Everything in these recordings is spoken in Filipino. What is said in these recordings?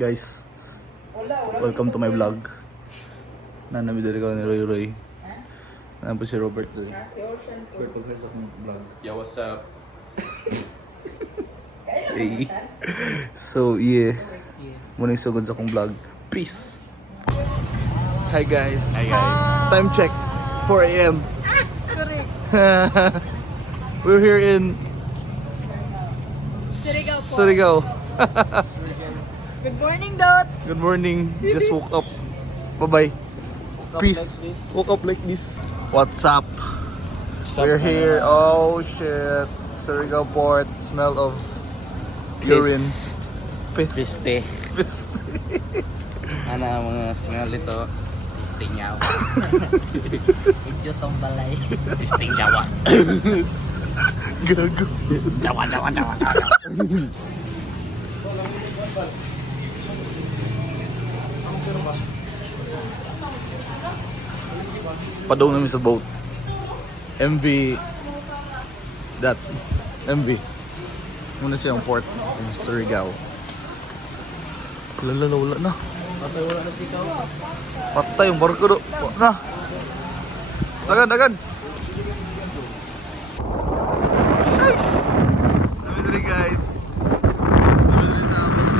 Guys, welcome to my vlog. Nanami dari ko ni Roy Roy. Nanami po si Robert doon. Robert, pag sa akong vlog. Yo, what's up? Hey. So, yeah. Muna yung sugod sa akong vlog. Peace! Hi guys. Hi guys. Time check. 4 a.m. Correct. We're here in Surigao po. Surigao. Good morning, Dot. Good morning. Just woke up. Bye-bye. Peace. Woke up like this. What's up? We're here. Oh shit. Surigao Port. Smell of urine. Piss. Piste. Piss. Ano mga smell ito? Pisting yawa. Medyo tong balay. Pisting jawa. Gago. Jawa. Padong namin sa boat. MV. That. MV. Muna siyang port in Surigao. Wala na. Patay wala na sikaw. Patay yung barko do. Na. Dagan. Shush! Dami dali guys. Dami dali sa abang.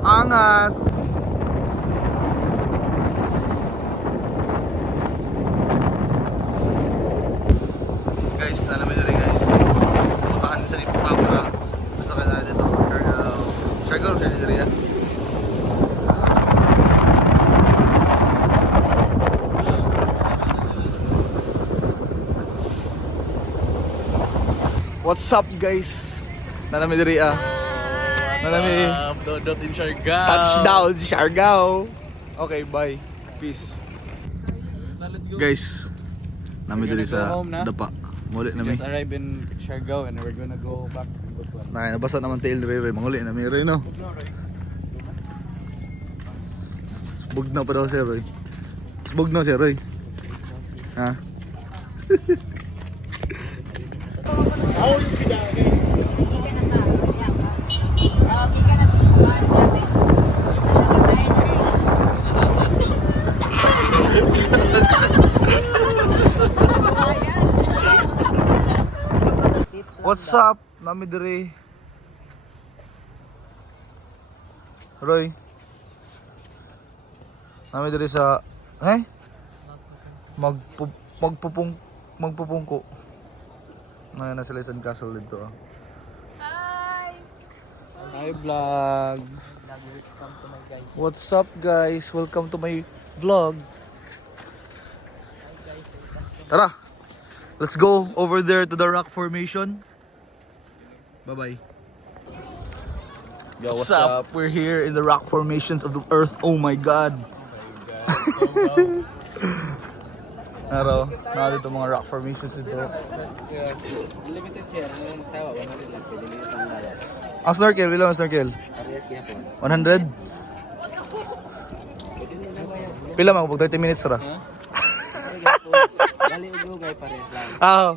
Angas! Guys, sana may dali guys. Putahan sa Nipapura. Gusto ka na dito. Siargao siya dito rin. What's up guys? Nanami diri Nanami Dodot in Siargao. touchdown Siargao. Okay, bye. Peace. Let's go. Guys, nami diri We're gonna sa go home na. dapa. Muli We nami. just arrived in Siargao and we're gonna go back to Butuan. Nabasa naman tail Ray. Manguli na may Ray no. Bugnaw pa daw si Roy. Bugnaw si Roy. Ha? What's up? Nami diri. Roy. Nami diri sa magpupungko. Ngayon na sila sa castle dito. Hi. Hi vlog. Welcome to my guys. What's up guys? Welcome to my vlog. Tara. Let's go over there to the rock formation. Bye-bye. Yo, What's up? We're here in the rock formations of the earth. Oh my god. Naro, dito mga rock formations dito. Unlimited share. Ang magsawa, 100 lang. Pwede nyo itong laya. Ang snorkel, ilan ang snorkel? Parehas kaya po. 100? Pila man, pag 30 minutes ra. Ha? Dali ugugay parehas lang. Ah,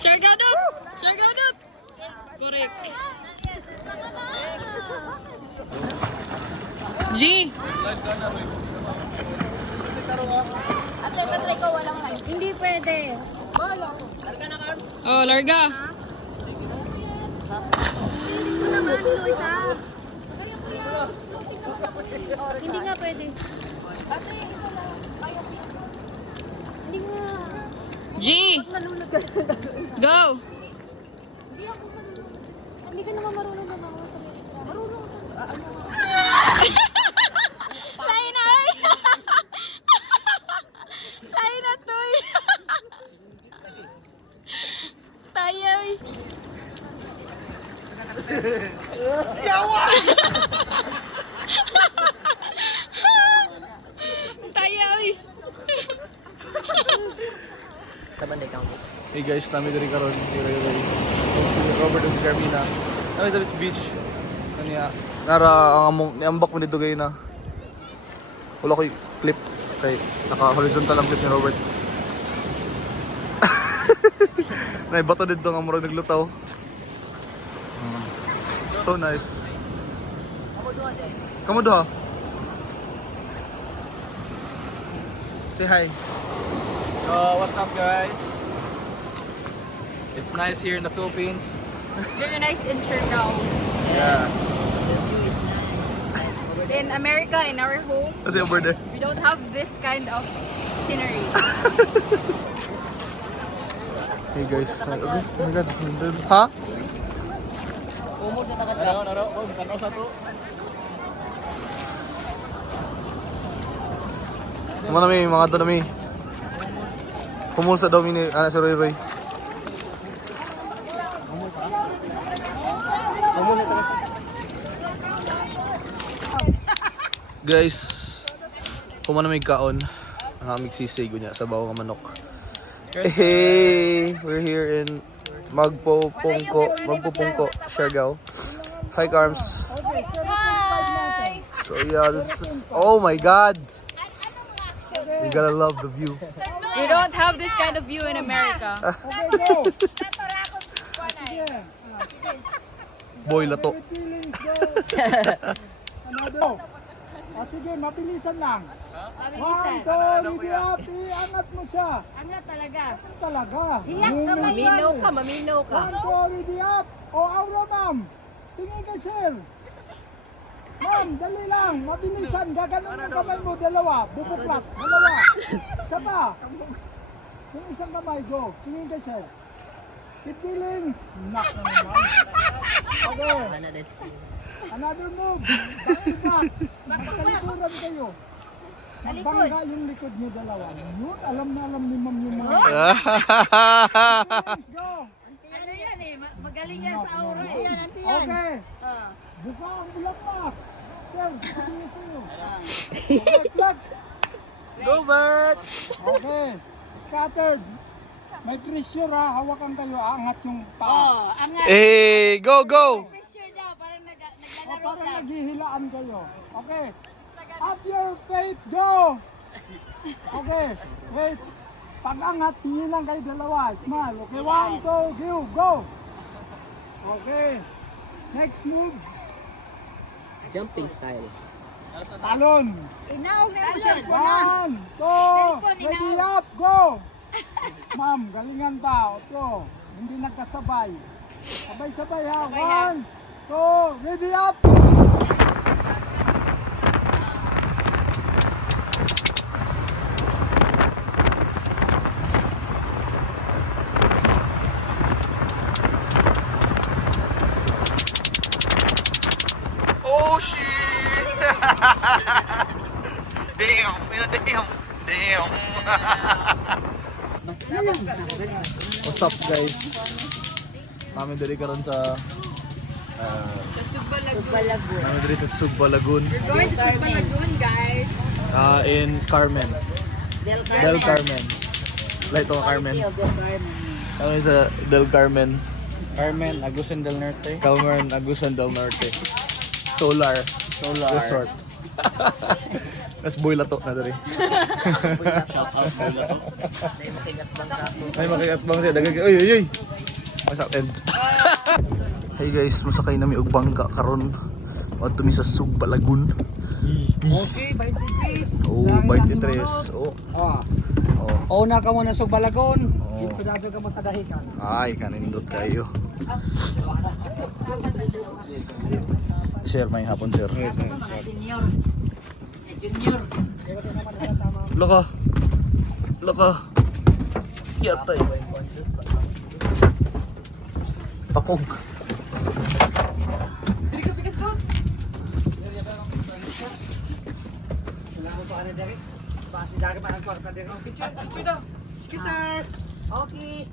Siargao, Dot. Siargao, Dot. Correct. G. Hindi pwede. Oh, larga. Hindi nga pwede. Hindi nga. G. Go. Hindi ka naman marunong na mga marunong ka. Lain na ay. Lain na to. Tayo. Yawa. Hey guys, nami diri karon. Robert ug si Carmina. Ano ito is beach. Kaniya. Nara ang among niambak mo dito gay na. Wala ko'y clip. Kay naka-horizontal ang clip ni Robert. Naibato dito nga mura naglutaw. So nice. Kamu doha? Say hi. So what's up guys? It's nice here in the Philippines. It's very nice in Siargao. Yeah. In America, in our home, Kasi over there. we don't have this kind of scenery. Hey guys. Oh my god. Ha? Umod na taka sa. Ano sa to? Mga nami, mga to nami. Pumulsa daw mini ana si Roy Roy. Umod na taka sa. Guys, kuman na may kaon. Ang amig sisig niya sa bawang manok. Hey, we're here in Magpupungko, Siargao. Hi Carms. Hi! So yeah, this is, oh my god. You gotta love the view. We don't have this kind of view in America. Boy, lato. Sige, mabilisan lang. Mabilisan. 1, 2, ready up, iangat mo siya. Angat talaga. Talaga. Hiyak ka, maminaw ka, maminaw ka. 1, 2, ready up. O, aura ma'am. Tingin ka sir. Ma'am, dali lang. Mabilisan. Gaganon yung kamay mo. Dalawa. Bubuklat. Dalawa. Isa pa. Yung isang kamay, go. Tingin ka sir. Keep feelings. Knock na naman. Okay. Another move. Back. Magkalikuran kayo. Magbangga yung likod niyo dalawa. Yun, alam na alam ni ma'am yung mga. Let's go. Ano yan eh, magaling yan sa aura eh. Okay. Buka ang bulaklak. Sir, sabihin sa'yo. Okay, flex. Go Bert! Okay. Scattered. May pressure ha. Hawakan kayo. Angat yung paa. Oh, angat. Hey, go go! Pressure daw, parang O, naglalaro parang lang. naghihilaan kayo. Okay. Up your faith, go! Okay, wait. Pag-angat, tingin lang kayo dalawa. Smile. Okay, 1, 2, go! Okay. Next move. Jumping style. Talon. Inawag na mo siya. 1, 2, ready up, go! Ma'am, galingan pa. Ito, hindi nagkasabay. Sabay-sabay ha. 1, 2, ready up! Oh shit! Damn! Damn! Damn! What's up guys? Kami dali karon sa kami dali sa Sugba Lagoon Going to Sugba Lagoon, guys. in Carmen. Del Carmen. Lahat ito Carmen. Kami sa Del Carmen. Carmen, Agusan del Norte. Carmen Agusan del Norte. Solar Resort. Mas boy lato na dali. Ay makikat bang siya dagag. Oy oy oy. What's up end? Hey guys, musakay nami og bangka karon. Adto mi sa Sugba Lagoon. Okay, 23. Oh, 23. Oh. Oh. Una ka muna sa Balagon. Oh. Pinado ka mo sa dahikan. Ay, kanindot kayo. Sir, may hapon sir. Senior. Junior. Laka. Laka. Yatay. Pakog. Diri ka pikas ko? Kailangan pa ka diri. Basi dali pa ang kwarta diri. Picture daw. Excuse sir. Okay.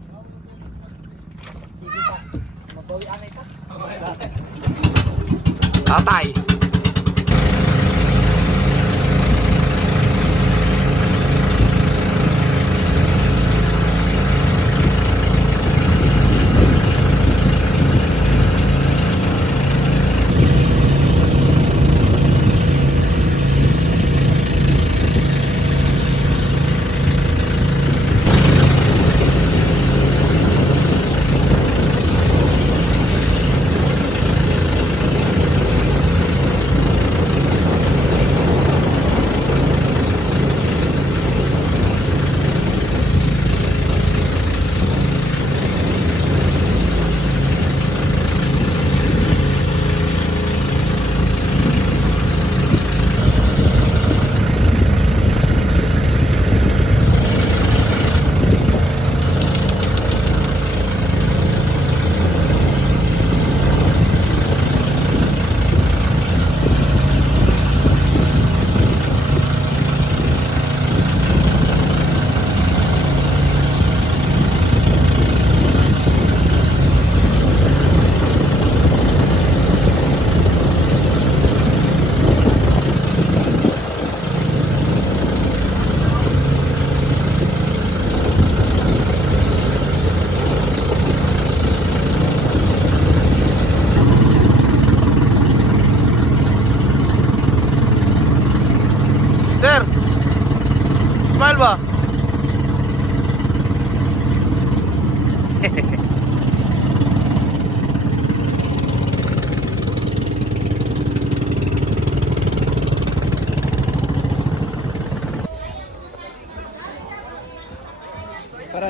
Sige pa. Mabawi anay pa. Tatay.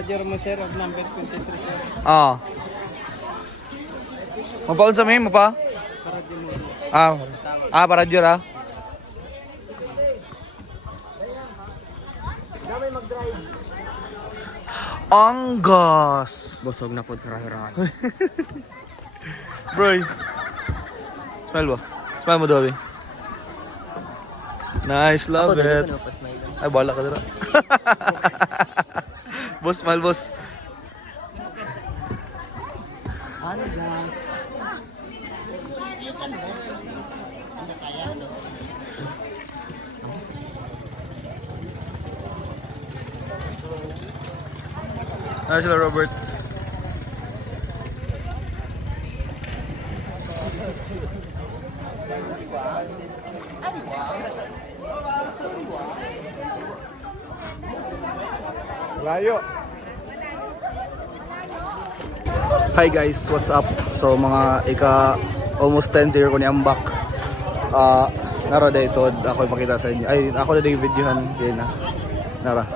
Roger mo sir, of number 23 sir. Ah. Mapaon sa may, mapa? Para Roger ah. Ang gas. Bosog na po sa rahirahan. Bro. Smile ba? Smile mo Dobby. Nice, love it. Ay, bala ka dira. Boss, smile boss. Ano ba? Ano sila Robert? Layo. Hi guys, what's up? So mga almost 10 year ko ni Ambak. Nara day ito, ako ipakita sa inyo. Ay, ako na day videohan din na. Nara.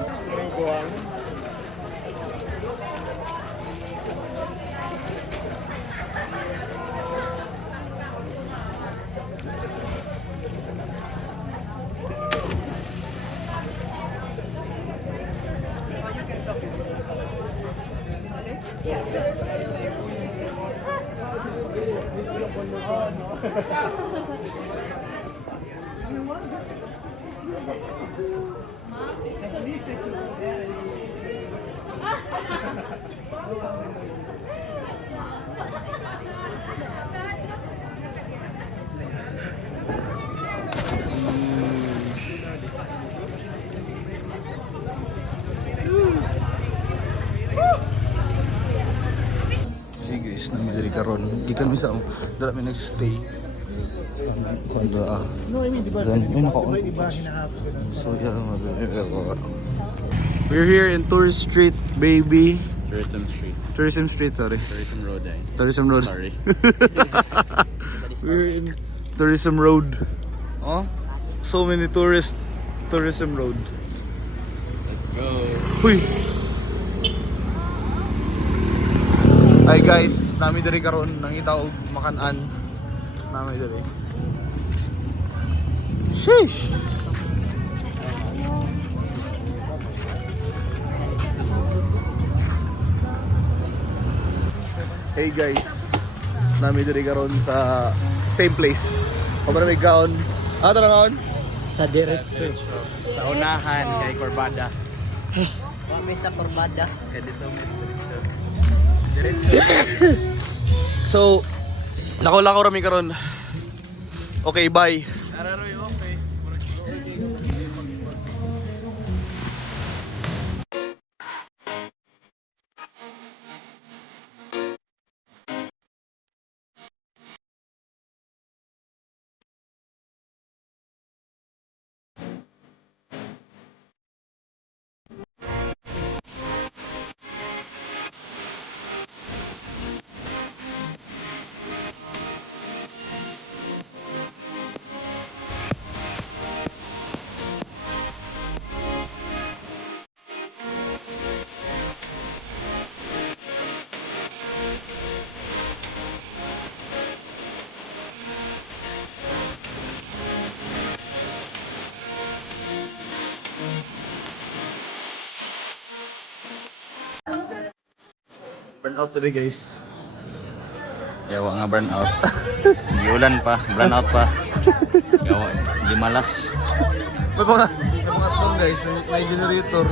Hey guys, namidiri karon. Gikan mi sa dala mi nag-stay. Kundo No, I mean, di ba? Then, yun ako. Di ba hinahapon? So yeah, we're here in Tourist Street, baby. Tourism Street. Tourism Street, sorry. Tourism Road ay. Tourism Road. Sorry. We're in Tourism Road. Oh, so many tourists. Tourism Road. Let's go. Huy. Hi guys, nami diri karon nangita og makanan. Nami diri. Sheesh. Hey guys, nami diri karon sa same place. Kabara may gaon. Tara gaon. Sa diretso. Sa unahan kay Corbada. May sa Corbada. Kaya dito may diretso. So, lako-lako rami karon. Okay, bye. Araroy okay. Burn out today guys. Yawa nga burn out. Giulan pa, burn out pa. Yawa, di malas. May mga tong guys, may generator.